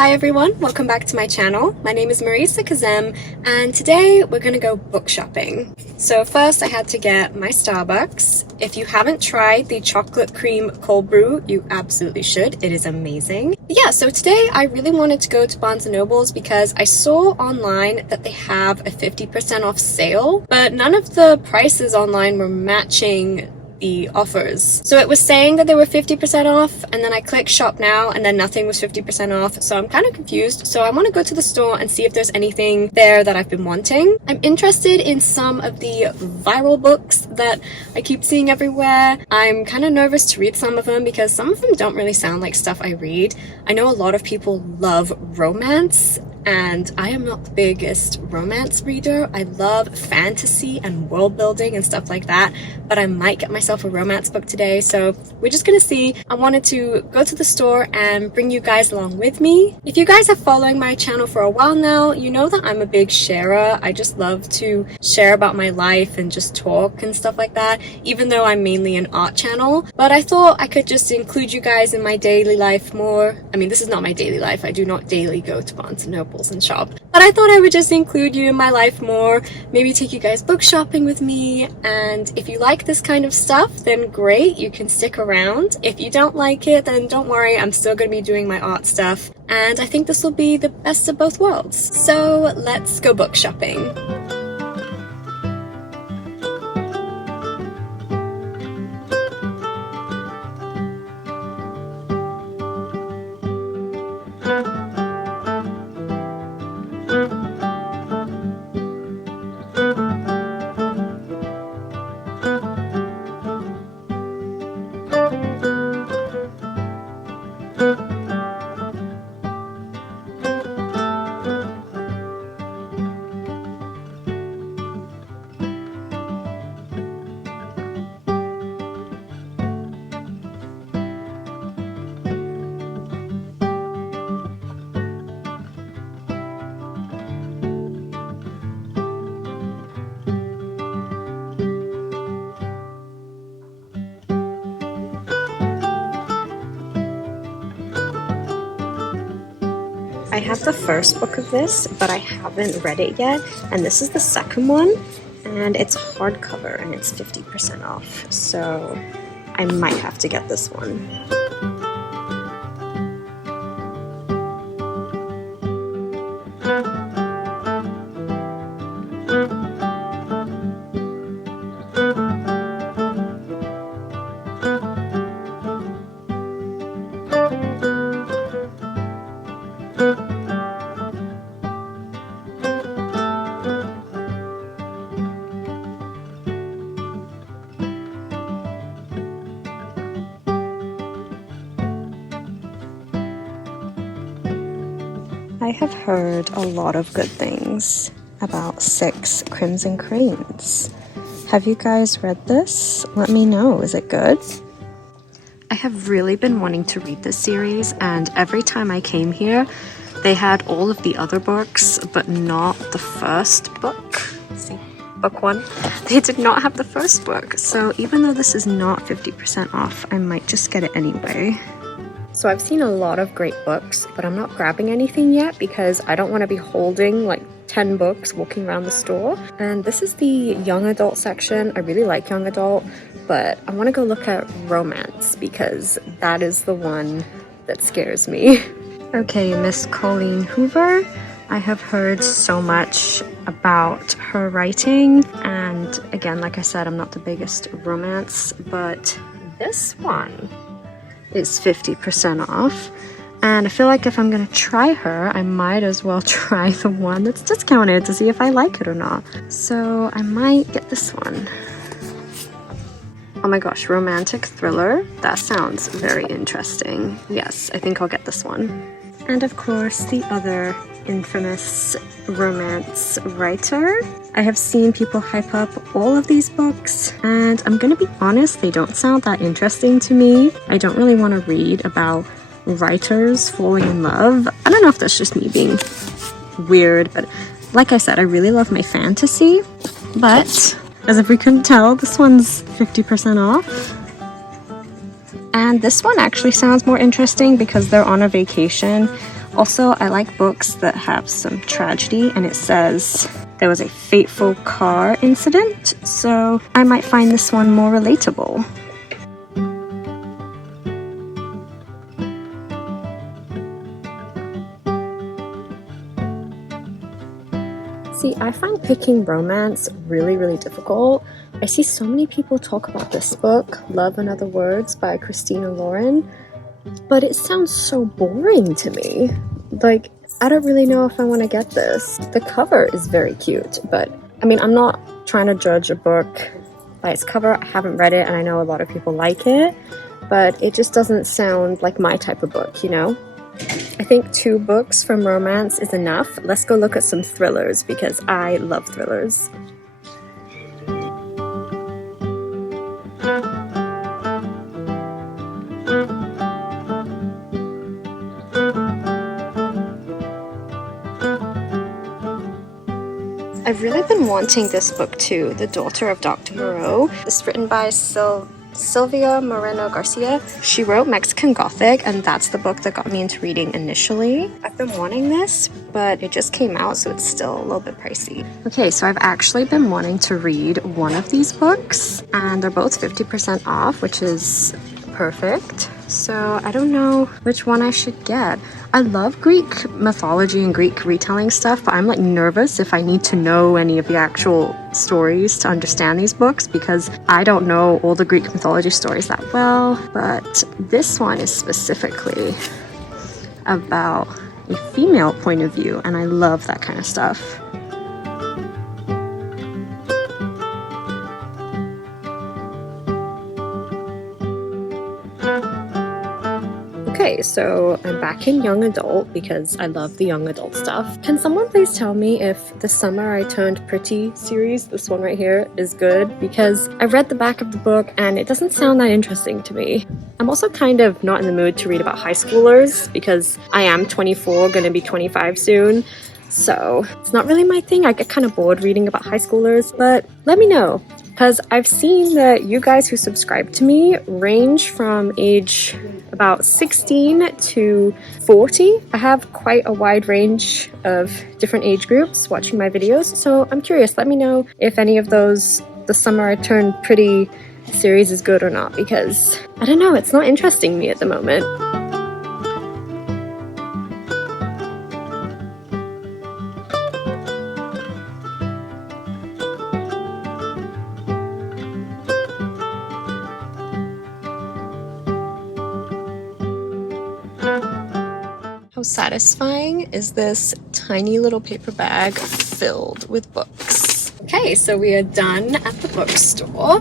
Hi everyone, welcome back to my channel. My name is Marisa Kazem and today we're gonna go book shopping. So first I had to get my Starbucks. If you haven't tried the chocolate cream cold brew, you absolutely should. It is amazing. But yeah, so today I really wanted to go to Barnes & Noble's because I saw online that they have a 50% off sale, but none of the prices online were matching the offers. So it was saying that they were 50% off and then I clicked shop now and then nothing was 50% off. So I'm kind of confused. So I want to go to the store and see if there's anything there that I've been wanting. I'm interested in some of the viral books that I keep seeing everywhere. I'm kind of nervous to read some of them because some of them don't really sound like stuff I read. I know a lot of people love romance and I am not the biggest romance reader. I love fantasy and world building and stuff like that, but I might get myself a romance book today, so we're just gonna see. I wanted to go to the store and bring you guys along with me. If you guys are following my channel for a while now, you know that I'm a big sharer. I just love to share about my life and just talk and stuff like that, even though I'm mainly an art channel. But I thought I could just include you guys in my daily life more. I mean, this is not my daily life. I do not daily go to Barnes & Noble and shop, but I thought I would just include you in my life more, maybe take you guys book shopping with me. And if you like this kind of stuff, then great, you can stick around. If you don't like it, then don't worry, I'm still going to be doing my art stuff, and I think this will be the best of both worlds. So let's go book shopping. I have the first book of this, but I haven't read it yet, and this is the second one, and it's hardcover and it's 50% off, so I might have to get this one. I have heard a lot of good things about 6 Crimson Cranes. Have you guys read this? Let me know, is it good? I have really been wanting to read this series, and every time I came here, they had all of the other books, but not the first book. Let's see, book 1. They did not have the first book, so even though this is not 50% off, I might just get it anyway. So I've seen a lot of great books, but I'm not grabbing anything yet because I don't want to be holding like 10 books walking around the store. And this is the young adult section. I really like young adult, but I want to go look at romance because that is the one that scares me. Okay, Miss Colleen Hoover. I have heard so much about her writing, and again, like I said, I'm not the biggest romance, but this one is 50% off, and I feel like if I'm gonna try her, I might as well try the one that's discounted to see if I like it or not. So I might get this one. Oh my gosh, romantic thriller? That sounds very interesting. Yes, I think I'll get this one. And of course, the other infamous romance writer. I have seen people hype up all of these books, and I'm gonna be honest, they don't sound that interesting to me. I don't really want to read about writers falling in love. I don't know if that's just me being weird, but like I said, I really love my fantasy, but as if we couldn't tell, this one's 50% off. And this one actually sounds more interesting because they're on a vacation Also, I like books that have some tragedy, and it says there was a fateful car incident, so I might find this one more relatable. See, I find picking romance really difficult. I see so many people talk about this book, Love and Other Words by Christina Lauren, but it sounds so boring to me. Like, I don't really know if I want to get this. The cover is very cute, but I mean, I'm not trying to judge a book by its cover. I haven't read it and I know a lot of people like it, but it just doesn't sound like my type of book, you know? I think 2 books from romance is enough. Let's go look at some thrillers because I love thrillers. I've really been wanting this book too, The Daughter of Dr. Moreau. It's written by Sylvia Moreno Garcia. She wrote Mexican Gothic, and that's the book that got me into reading initially. I've been wanting this, but it just came out, so it's still a little bit pricey. Okay, so I've actually been wanting to read one of these books, and they're both 50% off, which is perfect. So I don't know which one I should get. I love Greek mythology and Greek retelling stuff, but I'm like nervous if I need to know any of the actual stories to understand these books because I don't know all the Greek mythology stories that well. But this one is specifically about a female point of view, and I love that kind of stuff. Okay, so I'm back in young adult because I love the young adult stuff. Can someone please tell me if the Summer I Turned Pretty series, this one right here, is good? Because I read the back of the book and it doesn't sound that interesting to me. I'm also kind of not in the mood to read about high schoolers because I am 24, gonna be 25 soon. So it's not really my thing. I get kind of bored reading about high schoolers, but let me know. Because I've seen that you guys who subscribe to me range from age about 16 to 40. I have quite a wide range of different age groups watching my videos, so I'm curious. Let me know if any of those The Summer I Turned Pretty series is good or not, because I don't know, it's not interesting me at the moment. How satisfying is this tiny little paper bag filled with books? Okay, so we are done at the bookstore.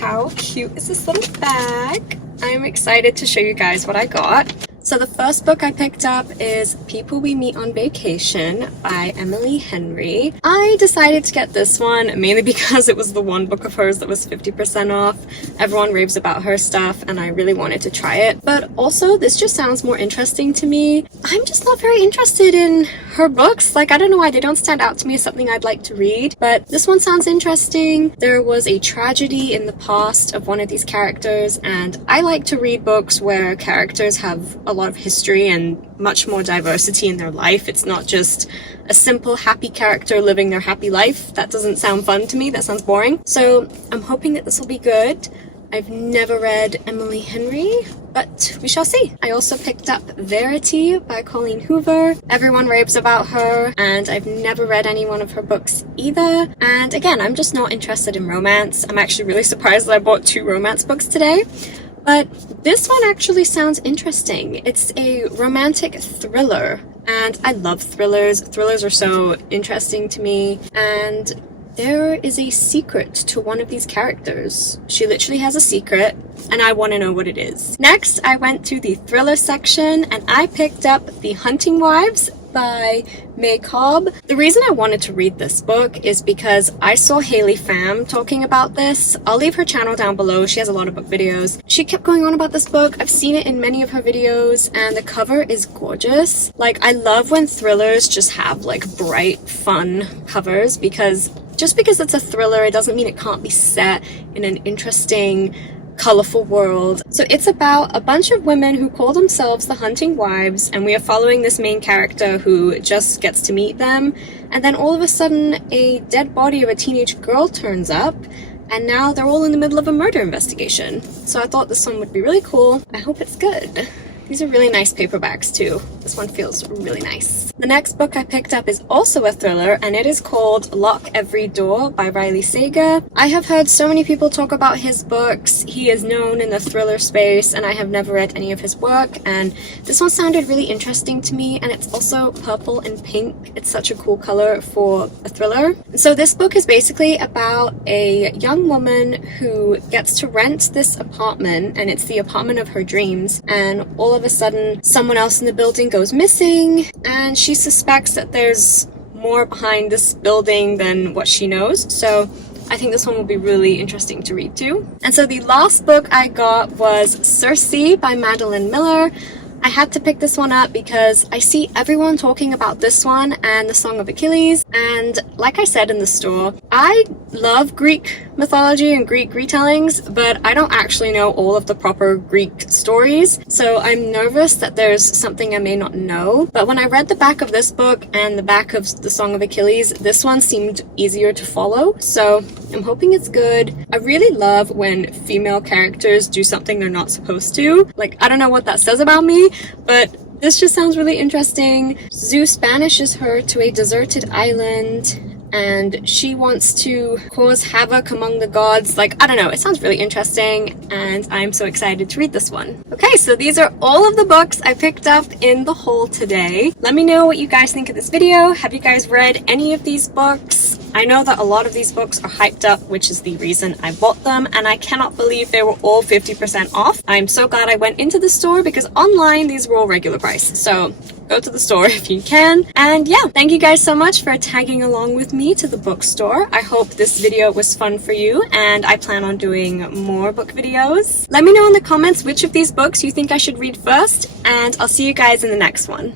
How cute is this little bag? I'm excited to show you guys what I got. So the first book I picked up is People We Meet on Vacation by Emily Henry. I decided to get this one mainly because it was the one book of hers that was 50% off. Everyone raves about her stuff and I really wanted to try it. But also this just sounds more interesting to me. I'm just not very interested in her books. Like, I don't know why they don't stand out to me as something I'd like to read, but this one sounds interesting. There was a tragedy in the past of one of these characters, and I like to read books where characters have a lot of history and much more diversity in their life. It's not just a simple happy character living their happy life. That doesn't sound fun to me. That sounds boring. So I'm hoping that this will be good. I've never read Emily Henry, but we shall see. I also picked up Verity by Colleen Hoover. Everyone raves about her, and I've never read any one of her books either. And again, I'm just not interested in romance. I'm actually really surprised that I bought 2 romance books today. But this one actually sounds interesting. It's a romantic thriller, and I love thrillers. Thrillers are so interesting to me, and there is a secret to one of these characters. She literally has a secret, and I want to know what it is. Next, I went to the thriller section, and I picked up The Hunting Wives by May Cobb. The reason I wanted to read this book is because I saw Haley Pham talking about this. I'll leave her channel down below. She has a lot of book videos. She kept going on about this book. I've seen it in many of her videos, and the cover is gorgeous. Like, I love when thrillers just have like bright, fun covers, because just because it's a thriller, it doesn't mean it can't be set in an interesting, colorful world. So it's about a bunch of women who call themselves the Hunting Wives, and we are following this main character who just gets to meet them, and then all of a sudden a dead body of a teenage girl turns up, and now they're all in the middle of a murder investigation. So I thought this one would be really cool. I hope it's good. These are really nice paperbacks too. This one feels really nice. The next book I picked up is also a thriller, and it is called Lock Every Door by Riley Sager. I have heard so many people talk about his books. He is known in the thriller space, and I have never read any of his work, and this one sounded really interesting to me, and it's also purple and pink. It's such a cool color for a thriller. So this book is basically about a young woman who gets to rent this apartment, and it's the apartment of her dreams, and all of a sudden someone else in the building goes missing, and she suspects that there's more behind this building than what she knows. So I think this one will be really interesting to read too. And so the last book I got was Circe by Madeline Miller. I had to pick this one up because I see everyone talking about this one and the Song of Achilles, and like I said in the store, I love Greek mythology and Greek retellings, but I don't actually know all of the proper Greek stories, so I'm nervous that there's something I may not know. But when I read the back of this book and the back of the Song of Achilles, this one seemed easier to follow, so I'm hoping it's good. I really love when female characters do something they're not supposed to. Like, I don't know what that says about me, but this just sounds really interesting. Zeus banishes her to a deserted island, and she wants to cause havoc among the gods. Like, I don't know, it sounds really interesting, and I'm so excited to read this one. Okay, so these are all of the books I picked up in the haul today. Let me know what you guys think of this video. Have you guys read any of these books? I know that a lot of these books are hyped up, which is the reason I bought them, and I cannot believe they were all 50% off. I'm so glad I went into the store because online these were all regular price. So go to the store if you can. And yeah, thank you guys so much for tagging along with me to the bookstore. I hope this video was fun for you, and I plan on doing more book videos. Let me know in the comments which of these books you think I should read first, and I'll see you guys in the next one.